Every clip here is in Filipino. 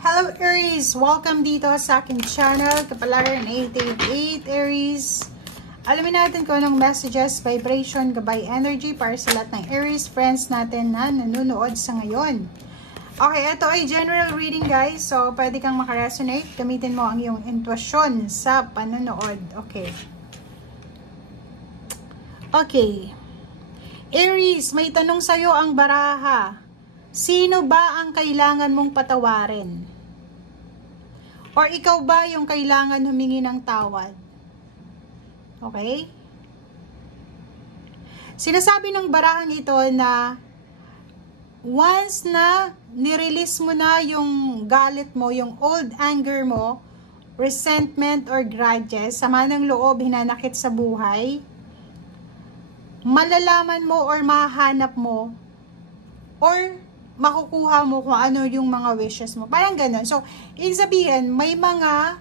Hello Aries! Welcome dito sa aking channel, Kapalaran 888 Aries. Alamin natin kung anong messages, vibration, gabay energy para sa lahat ng Aries friends natin na nanonood sa ngayon. Okay, ito ay general reading guys. So, pwede kang makaresonate. Gamitin mo ang iyong intuition sa panonood. Okay. Okay. Aries, may tanong sa'yo ang baraha. Sino ba ang kailangan mong patawarin? Or ikaw ba yung kailangan humingi ng tawad? Okay? Sinasabi ng barahang ito na once na nirelease mo na yung galit mo, yung old anger mo, resentment or grudges, sama ng loob, hinanakit sa buhay, malalaman mo or mahanap mo or makukuha mo kung ano yung mga wishes mo. Parang ganun. So, ibig sabihin, may mga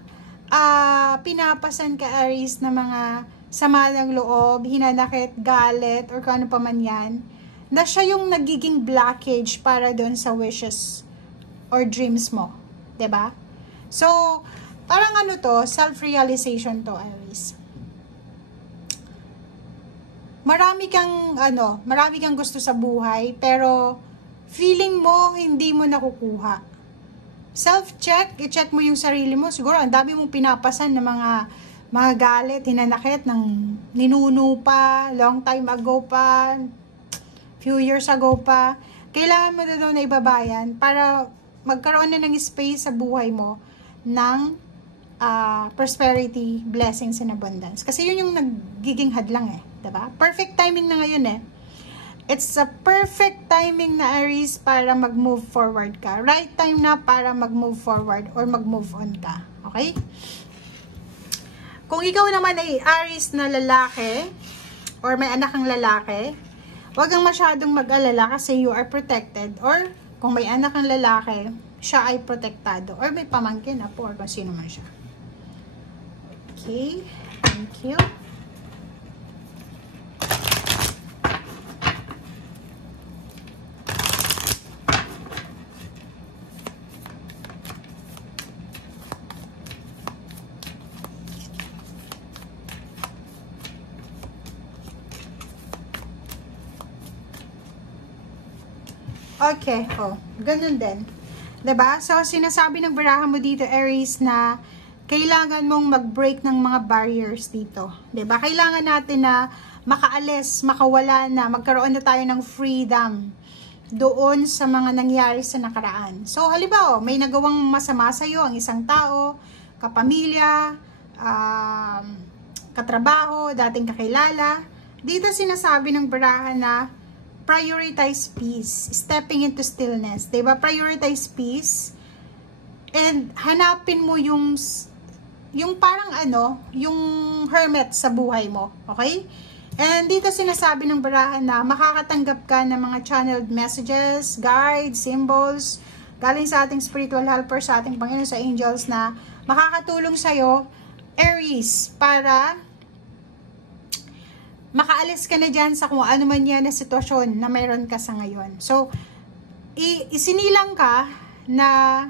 pinapasan ka Aries na mga sama ng loob, hinanakit, galit, or kung ano pa man yan, na siya yung nagiging blockage para doon sa wishes or dreams mo. 'Di ba? So, parang ano to, self-realization to Aries. Marami kang gusto sa buhay, pero feeling mo, hindi mo nakukuha. Self-check, i-check mo yung sarili mo. Siguro, ang dami mong pinapasan ng mga galit, hinanakit, ng ninuno pa, long time ago pa, few years ago pa. Kailangan mo na daw na ibabayan para magkaroon na ng space sa buhay mo ng prosperity, blessings, and abundance. Kasi yun yung nagiging hadlang eh. Diba? Perfect timing na ngayon eh. It's a perfect timing na Aries para mag-move forward ka. Right time na para mag-move forward or mag-move on ka. Okay? Kung ikaw naman ay Aries na lalaki or may anak kang lalaki, huwag kang masyadong mag-alala kasi you are protected. Or kung may anak kang lalaki, siya ay protektado. Or may pamangkin na po or kung sino man siya. Okay. Thank you. Okay, ganun din. 'Di ba? So, sinasabi ng baraha mo dito, Aries, na kailangan mong mag-break ng mga barriers dito. 'Di ba? Kailangan natin na makaalis, makawala na, magkaroon na tayo ng freedom doon sa mga nangyari sa nakaraan. So, halimbawa, may nagawang masama sa iyo ang isang tao, kapamilya, katrabaho, dating kakilala. Dito sinasabi ng baraha na prioritize peace, stepping into stillness, diba? Prioritize peace, and hanapin mo yung parang yung hermit sa buhay mo, okay? And dito sinasabi ng baraha na makakatanggap ka ng mga channeled messages, guides, symbols, galing sa ating spiritual helper, sa ating Panginoon, sa angels, na makakatulong sa'yo, Aries, para makaalis ka na dyan sa kung ano man yan na sitwasyon na mayroon ka sa ngayon. So, isinilang ka na,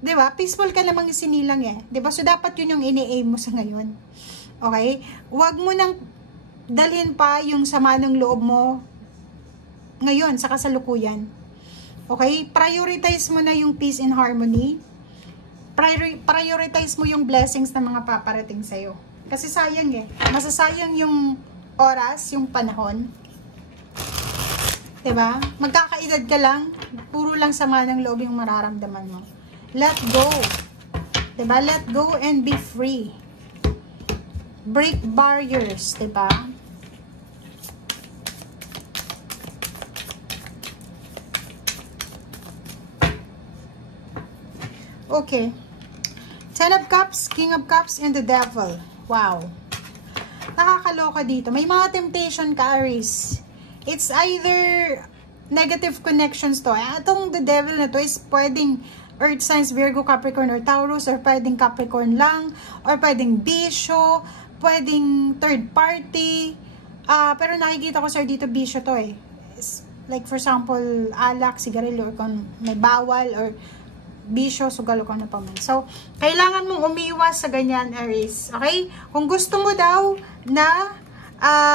di ba, peaceful ka namang isinilang eh. Di ba? So, dapat yun yung ini-aim mo sa ngayon. Okay? Huwag mo nang dalhin pa yung sama ng loob mo ngayon sa kasalukuyan. Okay? Prioritize mo na yung peace and harmony. Prioritize mo yung blessings na mga paparating sa'yo. Kasi sayang eh. Masasayang yung oras, yung panahon. Diba? Magkakaedad ka lang, puro lang sama ng loob yung mararamdaman mo. Let go. Diba? Let go and be free. Break barriers. Diba? Okay. Ten of Cups, King of Cups, and the Devil. Wow. Nakakaloka dito. May mga temptation ka, Aries. It's either negative connections to. Itong the devil na to is pwedeng Earth signs, Virgo, Capricorn, or Taurus, or pwedeng Capricorn lang, or pwedeng bisyo, pwedeng third party. Pero nakikita ko, sir, dito bisyo to eh. like for example, alak, sigarilyo, or kung may bawal, or bisyo, sugal, kung ano pa man. So, kailangan mong umiwas sa ganyan, Aries. Okay? Kung gusto mo daw na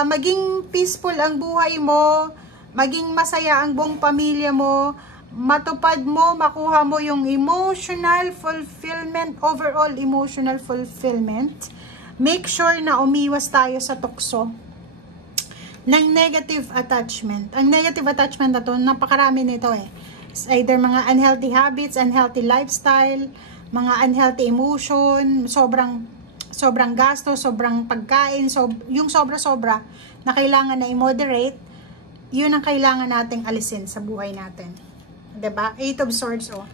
maging peaceful ang buhay mo, maging masaya ang buong pamilya mo, matupad mo, makuha mo yung emotional fulfillment, overall emotional fulfillment, make sure na umiwas tayo sa tukso ng negative attachment. Ang negative attachment na to, napakarami nito eh. It's either mga unhealthy habits, unhealthy lifestyle, mga unhealthy emotion, sobrang gasto, sobrang pagkain, yung sobra-sobra na kailangan na i-moderate, yun ang kailangan nating alisin sa buhay natin. 'Di ba? 8 of Swords, oh.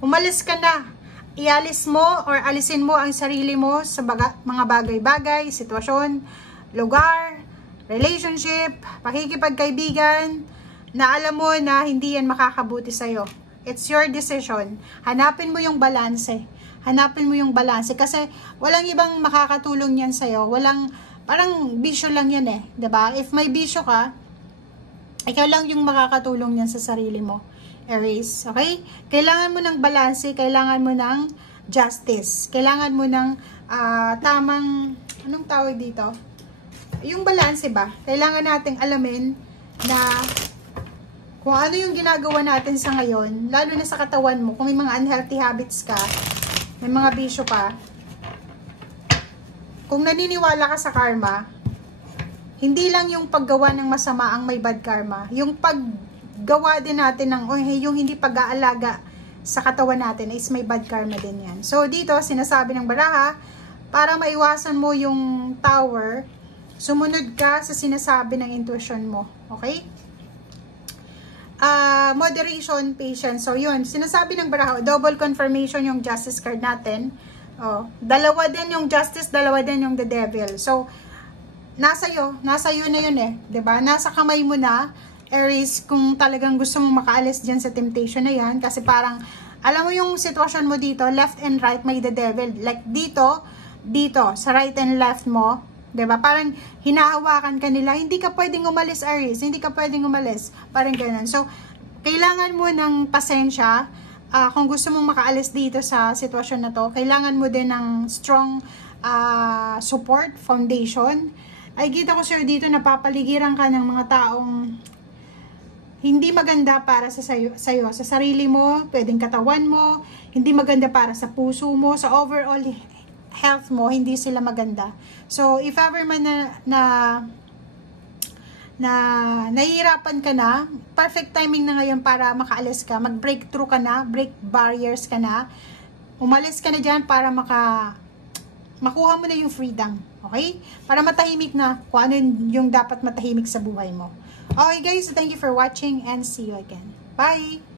Umalis ka na. Ialis mo or alisin mo ang sarili mo sa mga bagay-bagay, sitwasyon, lugar, relationship, pakikipagkaibigan, na alam mo na hindi yan makakabuti sa'yo. It's your decision. Hanapin mo yung balanse. Hanapin mo yung balanse. Kasi walang ibang makakatulong yan sa'yo. Parang bisyo lang yan eh. 'Di ba? If may bisyo ka, ikaw lang yung makakatulong yan sa sarili mo, Aries. Okay? Kailangan mo ng balanse. Kailangan mo ng justice. Kailangan mo ng tamang, anong tawag dito? Yung balanse ba? Kailangan nating alamin na kung ano yung ginagawa natin sa ngayon, lalo na sa katawan mo, kung may mga unhealthy habits ka, may mga bisyo ka, kung naniniwala ka sa karma, hindi lang yung paggawa ng masama ang may bad karma, yung paggawa din natin ng, yung hindi pag-aalaga sa katawan natin is may bad karma din yan. So dito, sinasabi ng baraha, para maiwasan mo yung tower, sumunod ka sa sinasabi ng intuition mo. Okay? Moderation, patience. So, yun. Sinasabi ng baraha, double confirmation yung justice card natin. Dalawa din yung justice, dalawa din yung the devil. So, nasa iyo na yun eh. 'Di ba? Nasa kamay mo na, Aries, kung talagang gusto mong makaalis dyan sa temptation na yan. Kasi parang, alam mo yung sitwasyon mo dito, left and right, may the devil. Like dito, sa right and left mo, 'di ba? Parang hinahawakan ka nila. Hindi ka pwedeng umalis, Aries. Hindi ka pwedeng umalis. Parang ganun. So, kailangan mo ng pasensya. Kung gusto mong makaalis dito sa sitwasyon na to, kailangan mo din ng strong support, foundation. Ay, kita ko sir dito, napapaligiran ka ng mga taong hindi maganda para sa sarili mo, pwedeng katawan mo, hindi maganda para sa puso mo, sa overall health mo, hindi sila maganda. So, if ever man na nahihirapan ka na, perfect timing na ngayon para makaalis ka, mag-breakthrough ka na, break barriers ka na, umalis ka na dyan para makuha mo na yung freedom. Okay? Para matahimik na kung ano yung dapat matahimik sa buhay mo. Okay guys, thank you for watching and see you again. Bye!